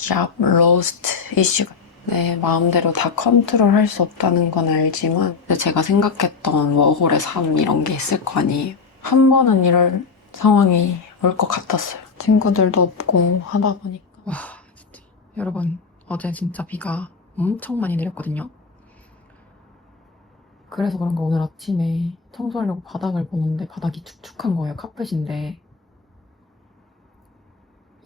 잡 로스트 이슈가 내 마음대로 다 컨트롤할 수 없다는 건 알지만 제가 생각했던 워홀의 삶 이런 게 있을 거 아니에요. 한 번은 이럴 상황이 올 것 같았어요. 친구들도 없고 하다 보니까. 와 진짜 여러분, 어제 진짜 비가 엄청 많이 내렸거든요. 그래서 그런가 오늘 아침에 청소하려고 바닥을 보는데 바닥이 축축한 거예요. 카펫인데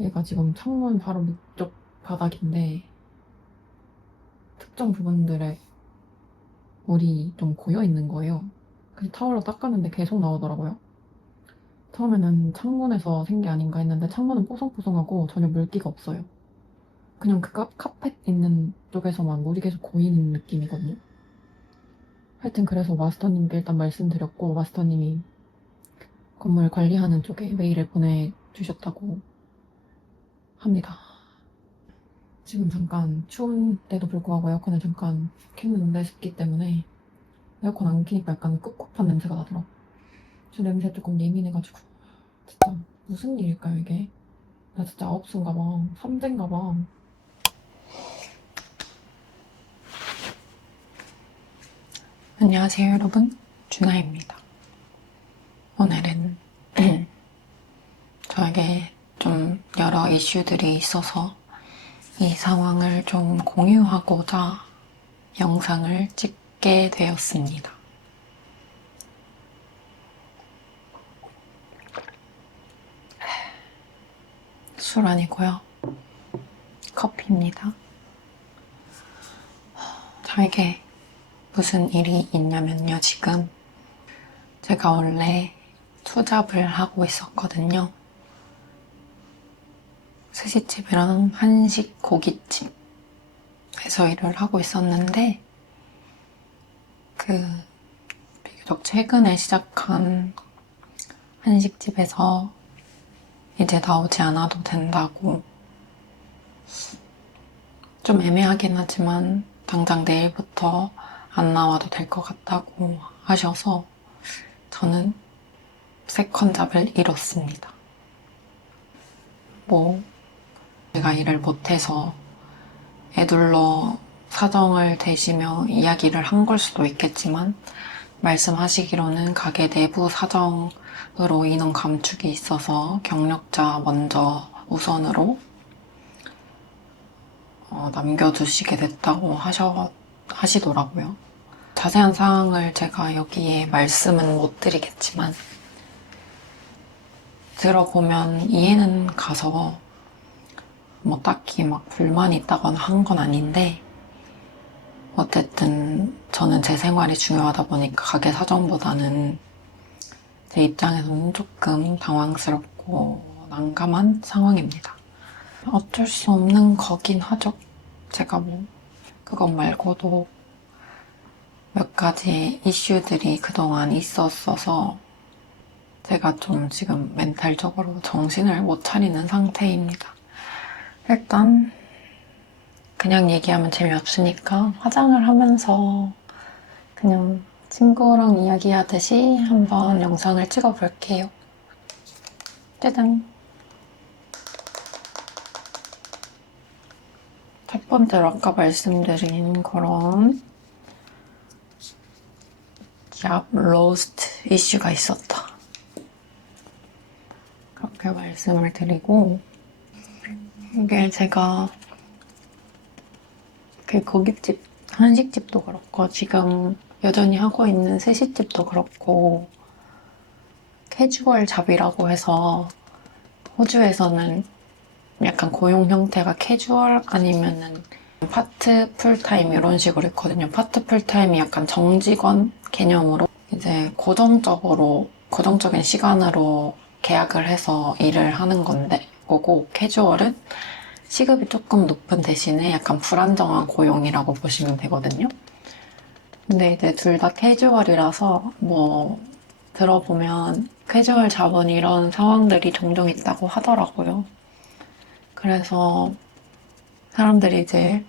얘가 지금 창문 바로 밑쪽 바닥인데 특정 부분들에 물이 좀 고여있는 거예요. 그래서 타월로 닦았는데 계속 나오더라고요. 처음에는 창문에서 생 게 아닌가 했는데 창문은 뽀송뽀송하고 전혀 물기가 없어요. 그냥 그 카펫 있는 쪽에서만 물이 계속 고이는 느낌이거든요. 하여튼 그래서 마스터님께 일단 말씀드렸고 마스터님이 건물 관리하는 쪽에 메일을 보내주셨다고 합니다. 지금 잠깐 추운데도 불구하고 에어컨을 잠깐 켰는데 습기 때문에 에어컨 안 켜니까 약간 꿉꿉한 냄새가 나더라고. 저 냄새 조금 예민해가지고 진짜 무슨 일일까요 이게? 나 진짜 아홉수인가 봐. 삼재인가 봐. 안녕하세요 여러분, 준하입니다. 오늘은 저에게 좀 여러 이슈들이 있어서 이 상황을 좀 공유하고자 영상을 찍게 되었습니다. 술 아니고요. 커피입니다. 저에게 무슨 일이 있냐면요. 지금 제가 원래 투잡을 하고 있었거든요. 스시집이랑 한식 고깃집에서 일을 하고 있었는데 비교적 최근에 시작한 한식집에서 이제 나오지 않아도 된다고, 좀 애매하긴 하지만 당장 내일부터 안 나와도 될 것 같다고 하셔서 저는 세컨잡을 잃었습니다. 제가 일을 못해서 애둘러 사정을 대시며 이야기를 한 걸 수도 있겠지만 말씀하시기로는 가게 내부 사정으로 인원 감축이 있어서 경력자 먼저 우선으로 남겨두시게 됐다고 하시더라고요. 자세한 사항을 제가 여기에 말씀은 못 드리겠지만 들어보면 이해는 가서 딱히 불만이 있다거나 한 건 아닌데, 어쨌든 저는 제 생활이 중요하다 보니까 가게 사정보다는 제 입장에서는 조금 당황스럽고 난감한 상황입니다. 어쩔 수 없는 거긴 하죠. 제가 그것 말고도 몇 가지 이슈들이 그동안 있었어서 제가 좀 지금 멘탈적으로 정신을 못 차리는 상태입니다. 일단 그냥 얘기하면 재미없으니까 화장을 하면서 그냥 친구랑 이야기하듯이 한번 영상을 찍어볼게요. 짜잔! 첫 번째로 아까 말씀드린 그런 잡 로스트 이슈가 있었다. 그렇게 말씀을 드리고, 이게 제가 고깃집, 한식집도 그렇고 지금 여전히 하고 있는 스시집도 그렇고 캐주얼 잡이라고 해서 호주에서는 약간 고용 형태가 캐주얼 아니면은 파트 풀타임 이런 식으로 있거든요. 파트 풀타임이 약간 정직원 개념으로 이제 고정적인 시간으로 계약을 해서 일을 하는 거고, 캐주얼은 시급이 조금 높은 대신에 약간 불안정한 고용이라고 보시면 되거든요. 근데 이제 둘 다 캐주얼이라서 들어보면 캐주얼 잡은 이런 상황들이 종종 있다고 하더라고요. 그래서 사람들이 이제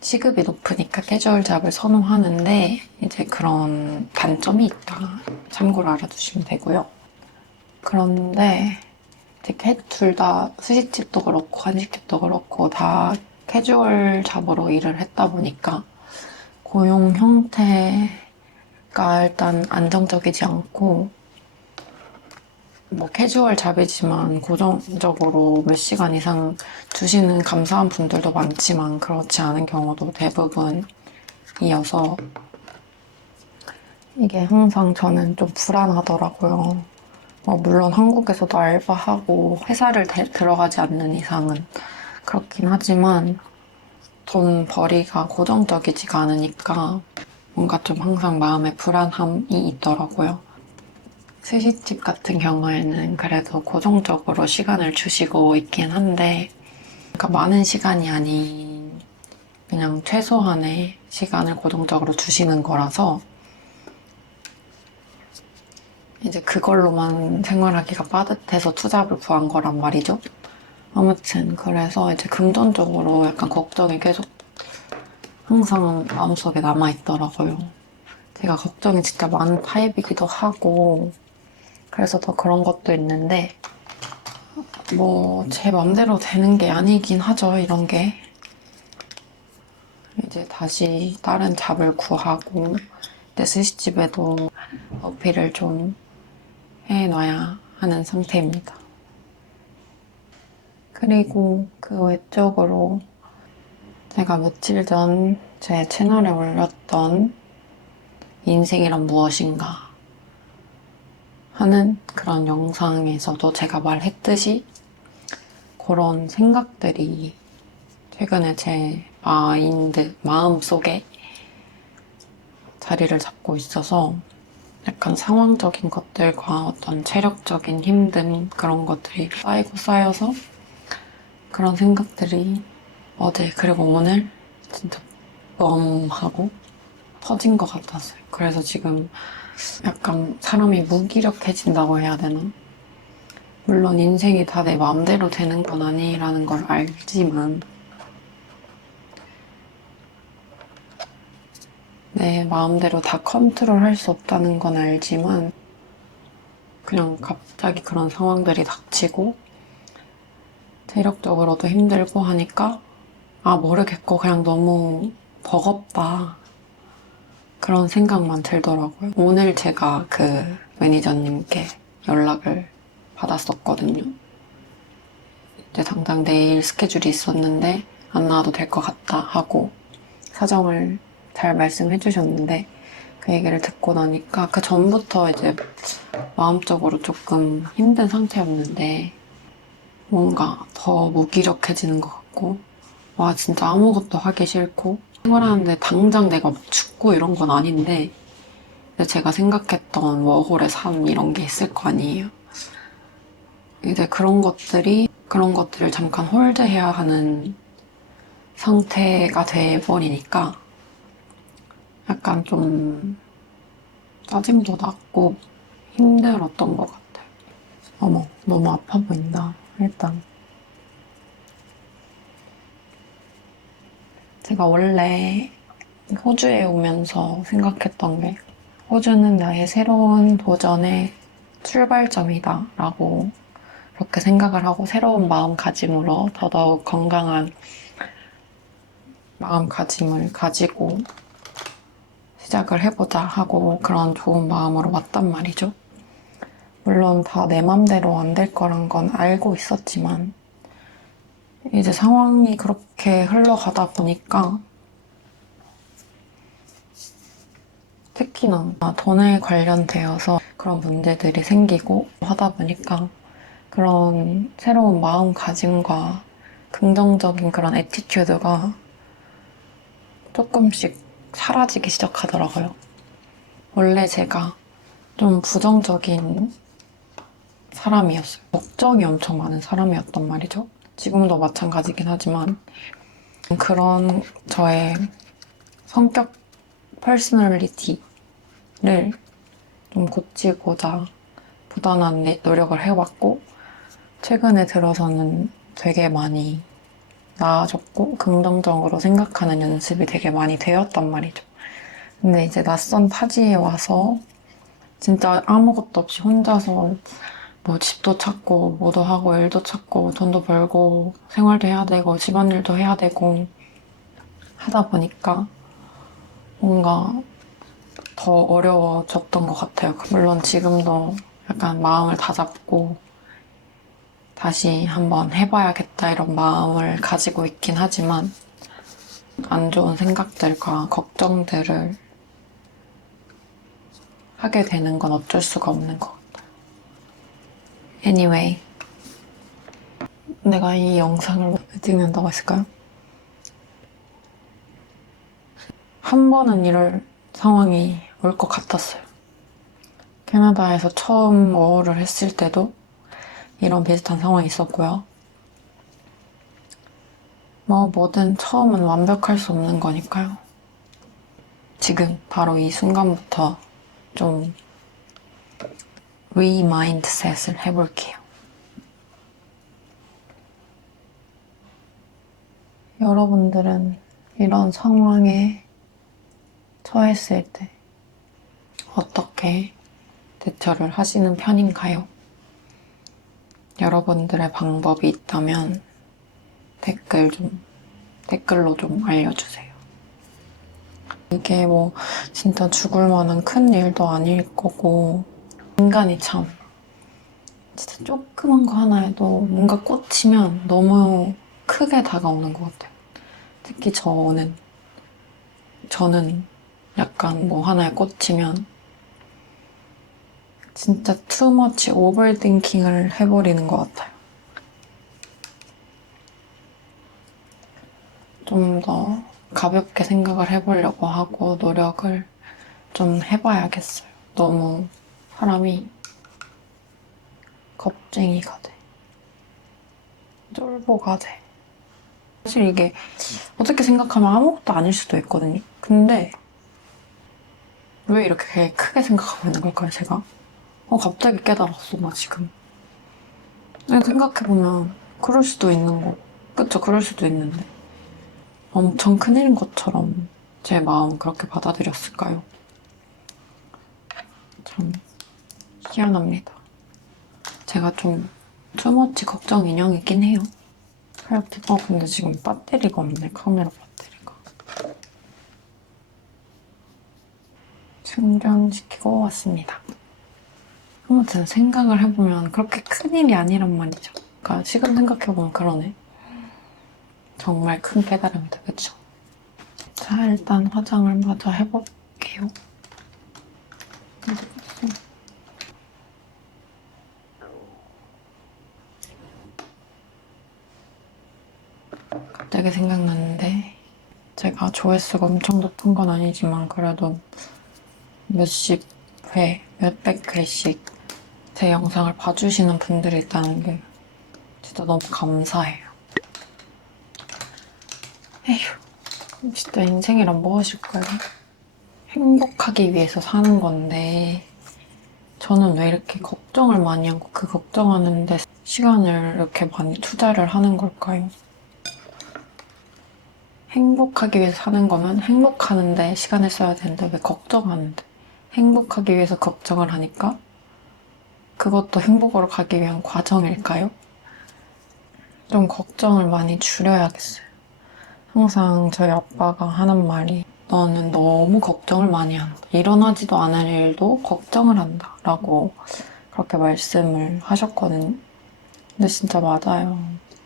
시급이 높으니까 캐주얼 잡을 선호하는데 이제 그런 단점이 있다. 참고로 알아두시면 되고요. 그런데 둘 다 스시집도 그렇고 한식집도 그렇고 다 캐주얼 잡으로 일을 했다 보니까 고용 형태가 일단 안정적이지 않고 뭐 캐주얼 잡이지만 고정적으로 몇 시간 이상 주시는 감사한 분들도 많지만 그렇지 않은 경우도 대부분이어서 이게 항상 저는 좀 불안하더라고요. 물론 한국에서도 알바하고 회사를 들어가지 않는 이상은 그렇긴 하지만 돈 벌이가 고정적이지가 않으니까 뭔가 좀 항상 마음에 불안함이 있더라고요. 스시집 같은 경우에는 그래도 고정적으로 시간을 주시고 있긴 한데 그러니까 많은 시간이 아닌 그냥 최소한의 시간을 고정적으로 주시는 거라서 이제 그걸로만 생활하기가 빠듯해서 투잡을 구한 거란 말이죠. 아무튼 그래서 이제 금전적으로 약간 걱정이 계속 항상 마음속에 남아있더라고요. 제가 걱정이 진짜 많은 타입이기도 하고 그래서 더 그런 것도 있는데 뭐 제 맘대로 되는 게 아니긴 하죠, 이런 게. 이제 다시 다른 잡을 구하고 내 스시집에도 어필을 좀 해놔야 하는 상태입니다. 그리고 그 외적으로 제가 며칠 전 제 채널에 올렸던 인생이란 무엇인가 하는 그런 영상에서도 제가 말했듯이 그런 생각들이 최근에 제 마음속에 자리를 잡고 있어서 약간 상황적인 것들과 어떤 체력적인 힘듦 그런 것들이 쌓이고 쌓여서 그런 생각들이 어제 그리고 오늘 진짜 하고 터진 것 같았어요. 그래서 지금 약간 사람이 무기력해진다고 해야 되나? 물론 인생이 다 내 마음대로 되는 건 아니라는 걸 알지만 내 마음대로 다 컨트롤할 수 없다는 건 알지만 그냥 갑자기 그런 상황들이 닥치고 체력적으로도 힘들고 하니까 모르겠고 그냥 너무 버겁다 그런 생각만 들더라고요. 오늘 제가 그 매니저님께 연락을 받았었거든요. 이제 당장 내일 스케줄이 있었는데 안 나와도 될 것 같다 하고 사정을 잘 말씀해 주셨는데 그 얘기를 듣고 나니까 그 전부터 이제 마음적으로 조금 힘든 상태였는데 뭔가 더 무기력해지는 것 같고 진짜 아무것도 하기 싫고 생활하는데 당장 내가 막 죽고 이런 건 아닌데 제가 생각했던 워홀의 삶 이런 게 있을 거 아니에요. 이제 그런 것들을 잠깐 홀드해야 하는 상태가 돼버리니까 약간 좀 짜증도 났고 힘들었던 것 같아요. 어머, 너무 아파 보인다. 일단 제가 원래 호주에 오면서 생각했던 게 호주는 나의 새로운 도전의 출발점이다 라고 그렇게 생각을 하고 새로운 마음가짐으로 더더욱 건강한 마음가짐을 가지고 시작을 해보자 하고 그런 좋은 마음으로 왔단 말이죠. 물론 다 내 맘대로 안 될 거란 건 알고 있었지만 이제 상황이 그렇게 흘러가다 보니까 특히나 돈에 관련되어서 그런 문제들이 생기고 하다 보니까 그런 새로운 마음가짐과 긍정적인 그런 애티튜드가 조금씩 사라지기 시작하더라고요. 원래 제가 좀 부정적인 사람이었어요. 걱정이 엄청 많은 사람이었단 말이죠. 지금도 마찬가지긴 하지만 그런 저의 성격, 퍼스널리티를 좀 고치고자 부단한 노력을 해왔고 최근에 들어서는 되게 많이 나아졌고 긍정적으로 생각하는 연습이 되게 많이 되었단 말이죠. 근데 이제 낯선 타지에 와서 진짜 아무것도 없이 혼자서 뭐 집도 찾고 뭐도 하고 일도 찾고 돈도 벌고 생활도 해야 되고 집안일도 해야 되고 하다 보니까 뭔가 더 어려워졌던 것 같아요. 물론 지금도 약간 마음을 다잡고 다시 한번 해봐야겠다 이런 마음을 가지고 있긴 하지만 안 좋은 생각들과 걱정들을 하게 되는 건 어쩔 수가 없는 것 같아요. Anyway, 내가 이 영상을 왜 찍는다고 했을까요? 한 번은 이럴 상황이 올 것 같았어요. 캐나다에서 처음 어학을 했을 때도 이런 비슷한 상황이 있었고요. 뭐든 처음은 완벽할 수 없는 거니까요. 지금 바로 이 순간부터 좀 리마인드셋을 해볼게요. 여러분들은 이런 상황에 처했을 때 어떻게 대처를 하시는 편인가요? 여러분들의 방법이 있다면 댓글로 좀 알려주세요. 이게 뭐 진짜 죽을 만한 큰 일도 아닐 거고 인간이 참 진짜 조그만 거 하나에도 뭔가 꽂히면 너무 크게 다가오는 것 같아요. 특히 저는 약간 뭐 하나에 꽂히면 진짜 투머치 오버띵킹을 해버리는 것 같아요. 좀 더 가볍게 생각을 해보려고 하고 노력을 좀 해봐야겠어요. 너무 사람이 겁쟁이가 돼. 쫄보가 돼. 사실 이게 어떻게 생각하면 아무것도 아닐 수도 있거든요. 근데 왜 이렇게 크게 생각하고 있는 걸까요, 제가? 갑자기 깨달았어, 나 지금. 그냥 생각해보면 그럴 수도 있는 거. 그쵸, 그럴 수도 있는데. 엄청 큰일인 것처럼 제 마음 그렇게 받아들였을까요? 참 희한합니다. 제가 좀 투머치 걱정 인형이긴 해요. 근데 지금 배터리가 없네, 카메라 배터리가. 충전시키고 왔습니다. 아무튼 생각을 해보면 그렇게 큰일이 아니란 말이죠. 그러니까 지금 생각해보면 그러네. 정말 큰 깨달음이다, 그쵸? 자, 일단 화장을 마저 해볼게요. 갑자기 생각났는데 제가 조회수가 엄청 높은 건 아니지만 그래도 몇십 회, 몇백 회씩 제 영상을 봐주시는 분들이 있다는 게 진짜 너무 감사해요. 에휴, 진짜 인생이란 무엇일까요? 행복하기 위해서 사는 건데 저는 왜 이렇게 걱정을 많이 하고 그 걱정하는데 시간을 이렇게 많이 투자를 하는 걸까요? 행복하기 위해서 사는 거면 행복하는데 시간을 써야 되는데 왜 걱정하는데 행복하기 위해서 걱정을 하니까 그것도 행복으로 가기 위한 과정일까요? 좀 걱정을 많이 줄여야겠어요. 항상 저희 아빠가 하는 말이 너는 너무 걱정을 많이 한다. 일어나지도 않을 일도 걱정을 한다. 라고 그렇게 말씀을 하셨거든요. 근데 진짜 맞아요.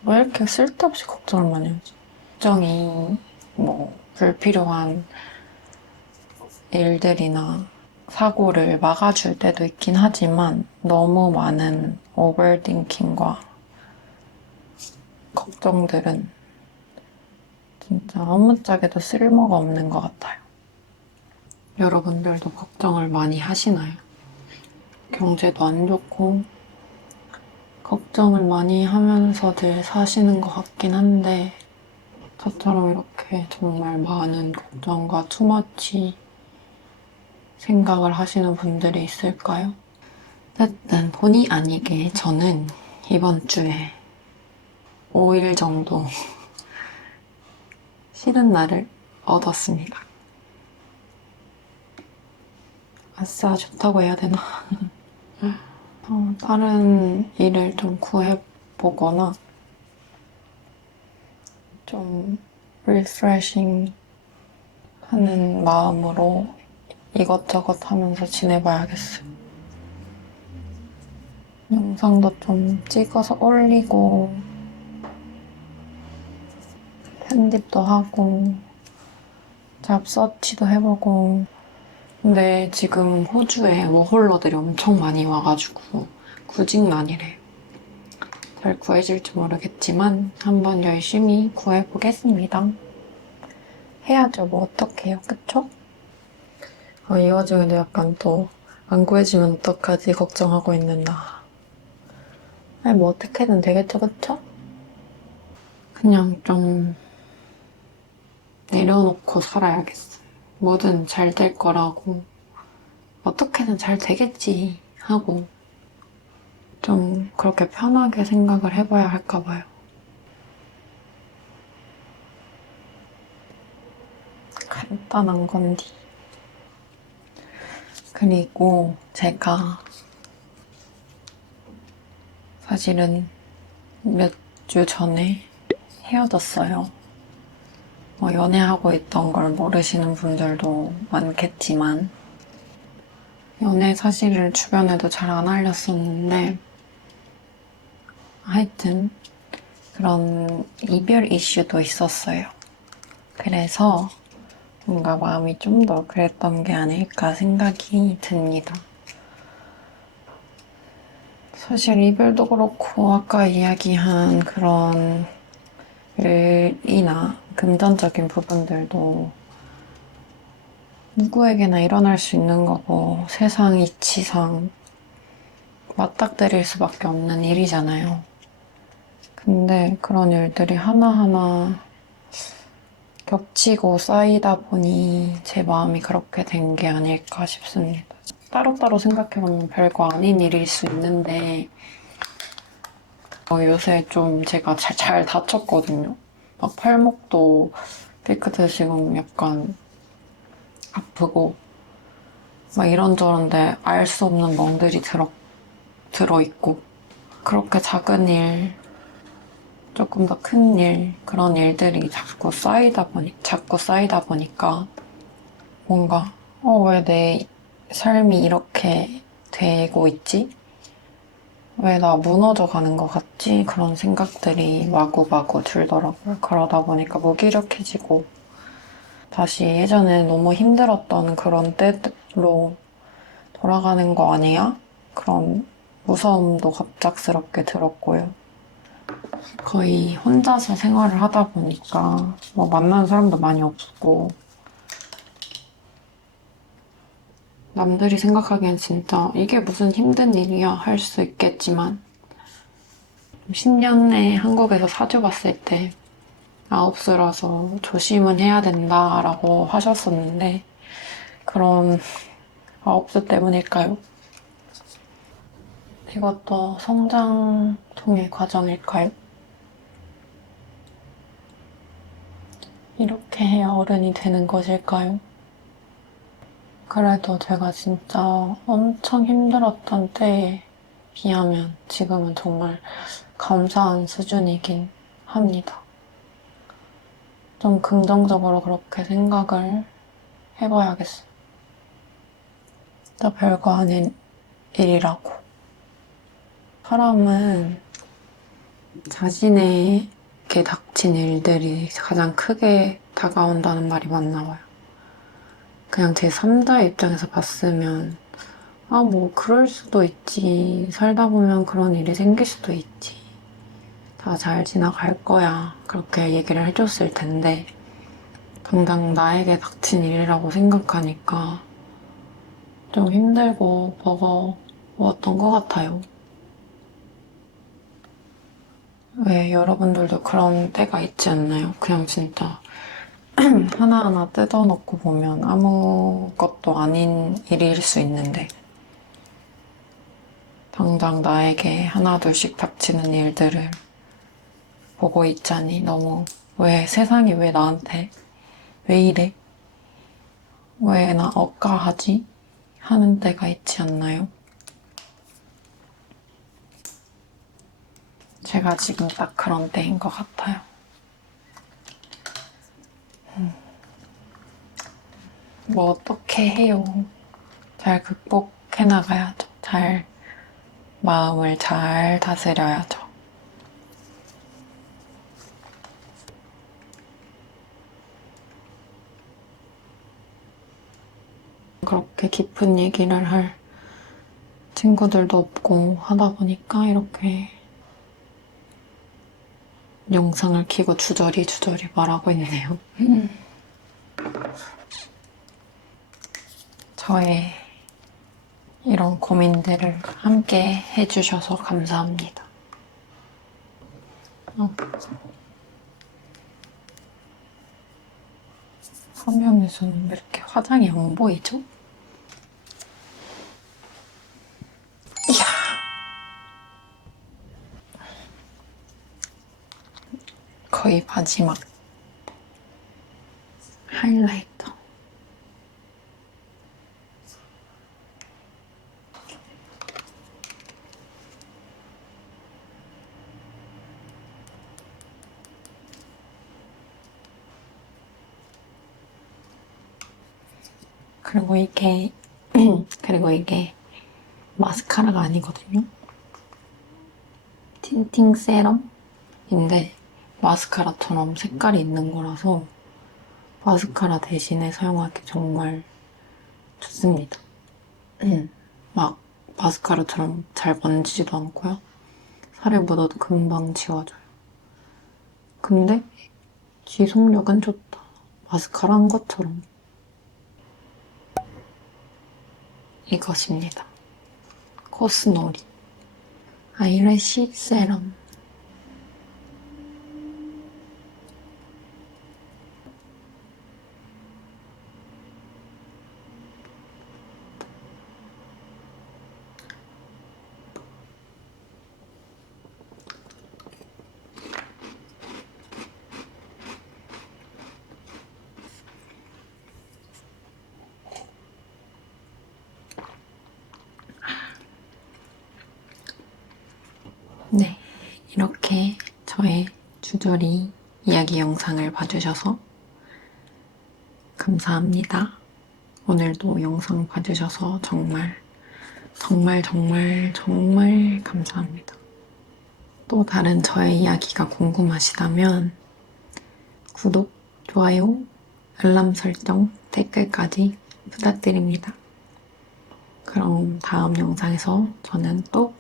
왜 이렇게 쓸데없이 걱정을 많이 하지? 걱정이 뭐 불필요한 일들이나 사고를 막아줄 때도 있긴 하지만 너무 많은 오버띵킹과 걱정들은 진짜 아무짝에도 쓸모가 없는 것 같아요. 여러분들도 걱정을 많이 하시나요? 경제도 안 좋고 걱정을 많이 하면서 늘 사시는 것 같긴 한데 저처럼 이렇게 정말 많은 걱정과 투머치 생각을 하시는 분들이 있을까요? 어쨌든 본의 아니게 저는 이번 주에 5일 정도 쉬는 날을 얻었습니다. 아싸, 좋다고 해야 되나? 다른 일을 좀 구해보거나 좀 리프레싱 하는 마음으로 이것저것 하면서 지내봐야겠어요. 영상도 좀 찍어서 올리고 편집도 하고 잡서치도 해보고. 근데 지금 호주에 워홀러들이 엄청 많이 와가지고 구직난이래. 잘 구해질지 모르겠지만 한번 열심히 구해보겠습니다. 해야죠. 뭐 어떡해요. 그쵸? 이 와중에도 약간 또 안 구해지면 어떡하지 걱정하고 있는 나. 아니 뭐 어떻게든 되겠죠. 그쵸? 그냥 좀 내려놓고 살아야겠어. 뭐든 잘 될 거라고 어떻게든 잘 되겠지 하고 좀 그렇게 편하게 생각을 해봐야 할까 봐요. 간단한 건디. 그리고 제가 사실은 몇 주 전에 헤어졌어요. 연애하고 있던 걸 모르시는 분들도 많겠지만 연애 사실을 주변에도 잘 안 알렸었는데 하여튼 그런 이별 이슈도 있었어요. 그래서 뭔가 마음이 좀 더 그랬던 게 아닐까 생각이 듭니다. 사실 이별도 그렇고 아까 이야기한 그런 일이나 금전적인 부분들도 누구에게나 일어날 수 있는 거고 세상 이치상 맞닥뜨릴 수밖에 없는 일이잖아요. 근데 그런 일들이 하나하나 겹치고 쌓이다 보니 제 마음이 그렇게 된 게 아닐까 싶습니다. 따로따로 생각해보면 별거 아닌 일일 수 있는데 요새 좀 제가 잘 다쳤거든요. 막 팔목도 삐끗해지고 약간 아프고 막 이런저런데 알 수 없는 멍들이 들어있고 그렇게 작은 일, 조금 더 큰 일, 그런 일들이 자꾸 쌓이다 보니까 뭔가 왜 내 삶이 이렇게 되고 있지? 왜 나 무너져 가는 것 같지? 그런 생각들이 마구마구 들더라고요. 그러다 보니까 무기력해지고 다시 예전에 너무 힘들었던 그런 때로 돌아가는 거 아니야? 그런 무서움도 갑작스럽게 들었고요. 거의 혼자서 생활을 하다 보니까 만나는 사람도 많이 없고 남들이 생각하기엔 진짜 이게 무슨 힘든 일이야 할 수 있겠지만 10년에 한국에서 사주 봤을 때 아홉수라서 조심은 해야 된다라고 하셨었는데 그런 아홉수 때문일까요? 이것도 성장 통의 과정일까요? 이렇게 해야 어른이 되는 것일까요? 그래도 제가 진짜 엄청 힘들었던 때에 비하면 지금은 정말 감사한 수준이긴 합니다. 좀 긍정적으로 그렇게 생각을 해봐야겠어. 진짜 별거 아닌 일이라고. 사람은 자신에게 닥친 일들이 가장 크게 다가온다는 말이 맞나 봐요. 그냥 제 3자의 입장에서 봤으면 그럴 수도 있지. 살다 보면 그런 일이 생길 수도 있지. 다 잘 지나갈 거야. 그렇게 얘기를 해줬을 텐데 당장 나에게 닥친 일이라고 생각하니까 좀 힘들고 버거웠던 것 같아요. 왜 여러분들도 그런 때가 있지 않나요? 그냥 진짜 하나하나 뜯어놓고 보면 아무것도 아닌 일일 수 있는데 당장 나에게 하나둘씩 닥치는 일들을 보고 있자니 너무 세상이 왜 나한테 왜 이래? 왜 나 억까하지? 하는 때가 있지 않나요? 제가 지금 딱 그런 때인 것 같아요. 뭐 어떻게 해요. 잘 극복해 나가야죠. 마음을 잘 다스려야죠. 그렇게 깊은 얘기를 할 친구들도 없고 하다 보니까 이렇게 영상을 켜고 주저리 말하고 있네요. 저의 이런 고민들을 함께 해주셔서 감사합니다. 화면에서는 왜 이렇게 화장이 안 보이죠? 이야. 거의 마지막 하이라이터. 그리고 이게 마스카라가 아니거든요. 틴팅 세럼인데 마스카라처럼 색깔이 있는 거라서 마스카라 대신에 사용하기 정말 좋습니다. 막 마스카라처럼 잘 번지지도 않고요. 살에 묻어도 금방 지워져요. 근데 지속력은 좋다. 마스카라 한 것처럼. 이것입니다. 코스놀이 아이래쉬 세럼. 네, 이렇게 저의 주저리 이야기 영상을 봐주셔서 감사합니다. 오늘도 영상 봐주셔서 정말 감사합니다. 또 다른 저의 이야기가 궁금하시다면 구독, 좋아요, 알람 설정, 댓글까지 부탁드립니다. 그럼 다음 영상에서 저는 또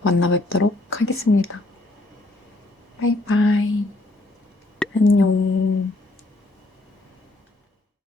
만나 뵙도록 하겠습니다. 바이바이. 안녕.